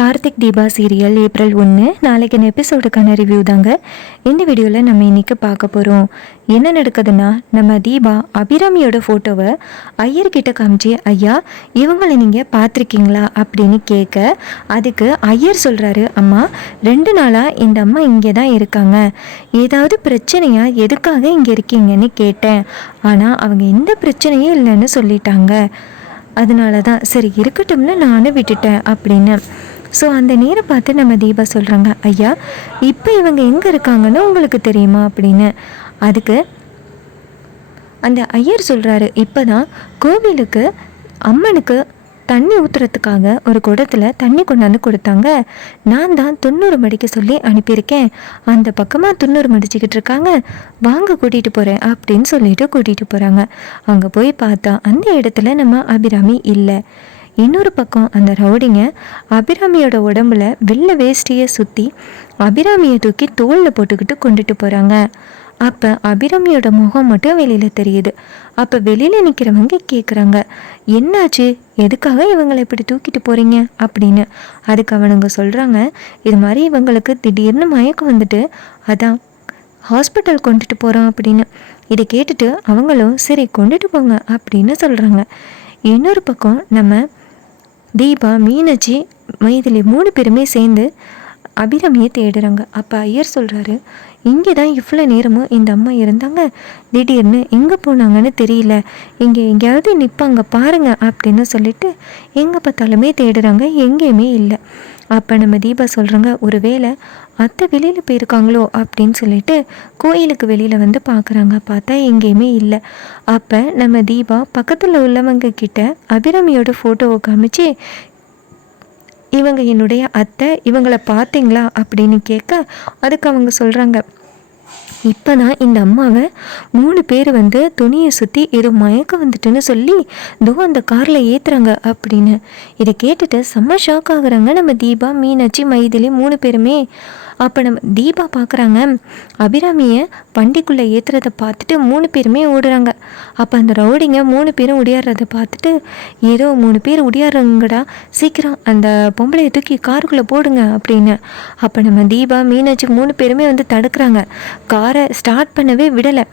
Karthik Deepa serial April ஒன்று நாளைக்கு எபிசோடுக்கான review தாங்க. இந்த வீடியோவில் நம்ம இன்னைக்கு பார்க்க போகிறோம் என்ன நடக்குதுன்னா நம்ம தீபா அபிராமியோட ஃபோட்டோவை ஐயர்கிட்ட காமிச்சு ஐயா இவங்களை நீங்கள் பார்த்துருக்கீங்களா? அப்படின்னு கேட்க அதுக்கு ஐயர் சொல்கிறாரு அம்மா ரெண்டு நாளாக இந்த அம்மா இங்கே தான் இருக்காங்க. ஏதாவது பிரச்சனையா எதுக்காக இங்கே இருக்கீங்கன்னு கேட்டேன். ஆனால் அவங்க எந்த பிரச்சனையும் இல்லைன்னு சொல்லிட்டாங்க. அதனால தான் சரி இருக்கட்டும்னு நானும் விட்டுட்டேன் அப்படின்னு. ஸோ அந்த நேரம் பார்த்து நம்ம தீபா சொல்கிறாங்க ஐயா இப்போ இவங்க எங்கே இருக்காங்கன்னு உங்களுக்கு தெரியுமா? அப்படின்னு. அதுக்கு அந்த ஐயர் சொல்கிறாரு இப்போ தான் கோவிலுக்கு அம்மனுக்கு தண்ணி ஊற்றுறதுக்காக ஒரு குடத்தில் தண்ணி கொண்டாந்து கொடுத்தாங்க. நான் தான் தொண்ணூறு மடிக்க சொல்லி அனுப்பியிருக்கேன். அந்த பக்கமாக தொண்ணூறு மடிச்சுக்கிட்டு இருக்காங்க. வாங்க கூட்டிகிட்டு போகிறேன் அப்படின்னு சொல்லிட்டு கூட்டிகிட்டு போகிறாங்க அங்கே போய் பார்த்தா அந்த இடத்துல நம்ம அபிராமி இல்லை. இன்னொரு பக்கம் அந்த ரவுடிங்க அபிராமியோட உடம்புல வெள்ளை வேஷ்டியை சுற்றி அபிராமியை தூக்கி தோளில் போட்டுக்கிட்டு கொண்டுட்டு போகிறாங்க அப்போ அபிராமியோட முகம் மட்டும் வெளியில் தெரியுது. அப்போ வெளியில் நிற்கிறவங்க கேட்குறாங்க என்னாச்சு? எதுக்காக இவங்களை இப்படி தூக்கிட்டு போகிறீங்க அப்படின்னு. அதுக்கு அவனுங்க சொல்கிறாங்க இது மாதிரி இவங்களுக்கு திடீர்னு மயக்கம் வந்துட்டு அதான் ஹாஸ்பிட்டல் கொண்டுட்டு போகிறோம் அப்படின்னு. இதை கேட்டுட்டு அவங்களும் சரி கொண்டுட்டு போங்க அப்படின்னு சொல்கிறாங்க இன்னொரு பக்கம் நம்ம தீபா மீனாட்சி மைதிலி மூணு பேருமே சேர்ந்து அபிராமியை தேடுறாங்க. அப்போ ஐயர் சொல்கிறாரு இங்கே தான் இவ்வளோ நேரமும் இந்த அம்மா இருந்தாங்க. திடீர்னு எங்கே போனாங்கன்னு தெரியல. இங்கே எங்கேயாவது நிற்பாங்க பாருங்க அப்படின்னு சொல்லிட்டு எங்கே பார்த்தாலுமே தேடுறாங்க எங்கேயுமே இல்லை. அப்போ நம்ம தீபா சொல்கிறாங்க ஒரு வேளை அத்தை வெளியில் போயிருக்காங்களோ அப்படின்னு சொல்லிட்டு கோயிலுக்கு வெளியில் வந்து பார்க்குறாங்க பார்த்தா எங்கேயுமே இல்லை. அப்போ நம்ம தீபா பக்கத்தில் உள்ளவங்க கிட்ட அபிராமியோட ஃபோட்டோவை காமிச்சு இவங்க என்னுடைய அத்தை இவங்களை பார்த்தீங்களா? அப்படின்னு கேட்க அதுக்கு அவங்க சொல்கிறாங்க இப்போ தான் இந்த அம்மாவை மூணு பேர் வந்து துணியை சுற்றி ஏதோ மயக்கம் வந்துட்டுன்னு சொல்லி தோ அந்த காரில் ஏற்றுறாங்க அப்படின்னு. இதை கேட்டுட்டு செம்ம ஷாக் ஆகுறாங்க நம்ம தீபா மீனாட்சி மைதிலி மூணு பேருமே. அப்போ நம்ம தீபா பார்க்குறாங்க அபிராமியை வண்டிக்குள்ளே ஏற்றுறத பார்த்துட்டு மூணு பேருமே ஓடுறாங்க. அப்போ அந்த ரவுடிங்க மூணு பேரும் உடையாடுறதை பார்த்துட்டு ஏதோ மூணு பேர் உடையாடுறங்கடா சீக்கிரம் அந்த பொம்பளையை தூக்கி காருக்குள்ளே போடுங்க அப்படின்னு. அப்போ நம்ம தீபா மீனாட்சி மூணு பேருமே வந்து தடுக்கிறாங்க. கார் ஸ்டார்ட் பண்ணவே விடலை.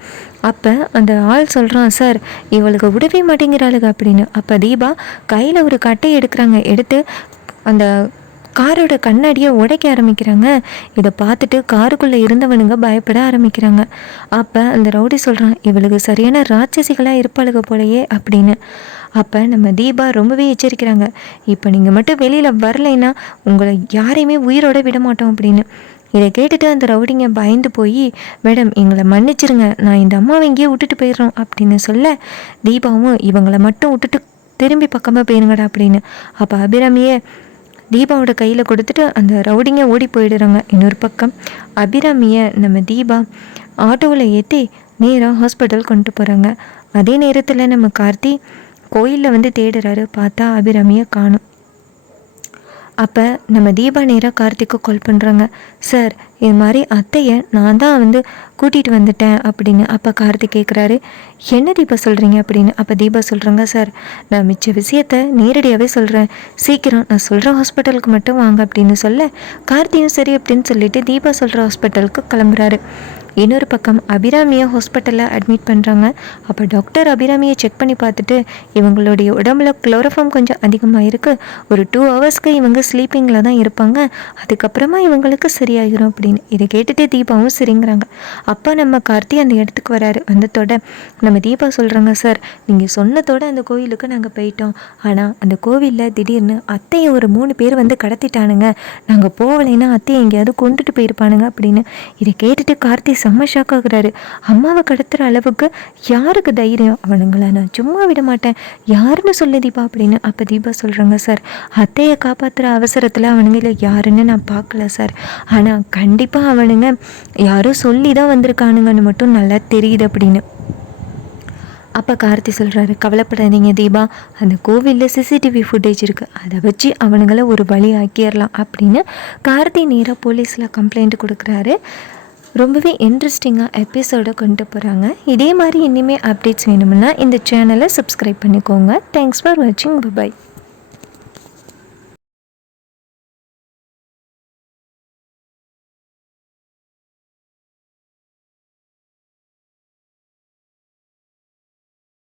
அப்போ அந்த ஆள் சொல்கிறான் சார் இவளுக்கு விடவே மாட்டேங்கிறாளுங்க அப்படின்னு. அப்போ தீபா கையில் ஒரு கட்டை எடுக்கிறாங்க. எடுத்து அந்த காரோட கண்ணாடியை உடைக்க ஆரம்பிக்கிறாங்க. இதை பார்த்துட்டு காருக்குள்ளே இருந்தவனுங்க பயப்பட ஆரம்பிக்கிறாங்க. அப்போ அந்த ரவுடி சொல்கிறான் இவளுக்கு சரியான ராட்சசிகளாக இருப்பாளுக போலையே அப்படின்னு. அப்போ நம்ம தீபா ரொம்பவே எச்சரிக்கிறாங்க. இப்போ நீங்கள் மட்டும் வெளியில் வரலைன்னா உங்களை யாரையுமே உயிரோட விட மாட்டோம் அப்படின்னு. இதை கேட்டுட்டு அந்த ரவுடிங்க பயந்து போய் மேடம் எங்களை மன்னிச்சிருங்க. நான் இந்த அம்மாவை இங்கேயே விட்டுட்டு போயிடுறோம் அப்படின்னு சொல்ல தீபாவும் இவங்களை மட்டும் விட்டுட்டு திரும்பி பக்கமாக போயிருங்கடா அப்படின்னு. அப்போ அபிராமியே தீபாவோட கையில் கொடுத்துட்டு அந்த ரவுடிங்க ஓடி போயிடுறாங்க இன்னொரு பக்கம். அபிராமியை நம்ம தீபா ஆட்டோவில் ஏற்றி நேராக ஹாஸ்பிட்டல் கொண்டு போகிறாங்க அதே நேரத்தில் நம்ம கார்த்தி கோயிலில் வந்து தேடுறாரு. பார்த்தா அபிராமியை காணும். அப்போ நம்ம தீபா நேராக கார்த்திக்கு கால் பண்ணுறாங்க சார் இது மாதிரி அத்தையை நான் தான் வந்து கூட்டிகிட்டு வந்துட்டேன் அப்படின்னு அப்போ கார்த்திக் கேட்குறாரு என்ன தீபா சொல்கிறீங்க அப்படின்னு அப்போ தீபா சொல்கிறாங்க சார் நான் மிச்ச விஷயத்த நேரடியாகவே சொல்கிறேன் சீக்கிரம் நான் சொல்கிற ஹாஸ்பிட்டலுக்கு மட்டும் வாங்க அப்படின்னு சொல்ல கார்த்தியும் சரி அப்படின்னு சொல்லிட்டு தீபா சொல்கிற ஹாஸ்பிட்டலுக்கு கிளம்புறாரு. இன்னொரு பக்கம் அபிராமியை ஹாஸ்பிட்டலில் அட்மிட் பண்ணுறாங்க அப்போ டாக்டர் அபிராமியை செக் பண்ணி பார்த்துட்டு இவங்களுடைய உடம்புல குளோரோஃபார்ம் கொஞ்சம் அதிகமாக இருக்குது ஒரு டூ ஹவர்ஸ்க்கு இவங்க ஸ்லீப்பிங்கில் தான் இருப்பாங்க. அதுக்கப்புறமா இவங்களுக்கு சரியாகிரும் அப்படின்னு. இதை கேட்டுட்டு தீபாவும் சரிங்கிறாங்க. அப்போ நம்ம கார்த்தி அந்த இடத்துக்கு வராரு. வந்ததோட நம்ம தீபா சொல்கிறாங்க சார் நீங்கள் சொன்னதோட அந்த கோவிலுக்கு நாங்கள் போயிட்டோம். ஆனால் அந்த கோவிலில் திடீர்னு அத்தையை ஒரு மூணு பேர் வந்து கடத்திட்டானுங்க. நாங்கள் போகலைன்னா அத்தையை எங்கேயாவது கொண்டுட்டு போயிருப்பானுங்க அப்படின்னு. இதை கேட்டுட்டு கார்த்தி செம்ம ஷாக் ஆகுறாரு. அம்மாவை கடத்துகிற அளவுக்கு யாருக்கு தைரியம்? அவனுங்களை? நான் சும்மா விட மாட்டேன். யாருன்னு சொல்லு தீபா அப்படின்னு அப்போ தீபா சொல்கிறாங்க சார் அத்தையை காப்பாற்றுற அவசரத்தில் அவனுங்கள யாருன்னு நான் பார்க்கல சார். ஆனால் கண்டிப்பாக அவனுங்க யாரோ சொல்லி தான் வந்திருக்கானுங்கன்னு மட்டும் நல்லா தெரியுது அப்படின்னு. அப்போ கார்த்தி சொல்கிறாரு கவலைப்படாதீங்க தீபா. அந்த கோவிலில் சிசிடிவி ஃபுட்டேஜ் இருக்குது அதை வச்சு அவனுங்களை ஒரு வழி ஆக்கிடலாம் அப்படின்னு கார்த்தி நேராக போலீஸில் கம்ப்ளைண்ட் கொடுக்குறாரு. ரொம்பவே இன்ட்ரெஸ்டிங்காக எபிசோடை கொண்டு போகிறாங்க இதே மாதிரி இனிமேல் அப்டேட்ஸ் வேணும்னா இந்த சேனலை சப்ஸ்கிரைப் பண்ணிக்கோங்க. தேங்க்ஸ் ஃபார் வாட்சிங் பபாய்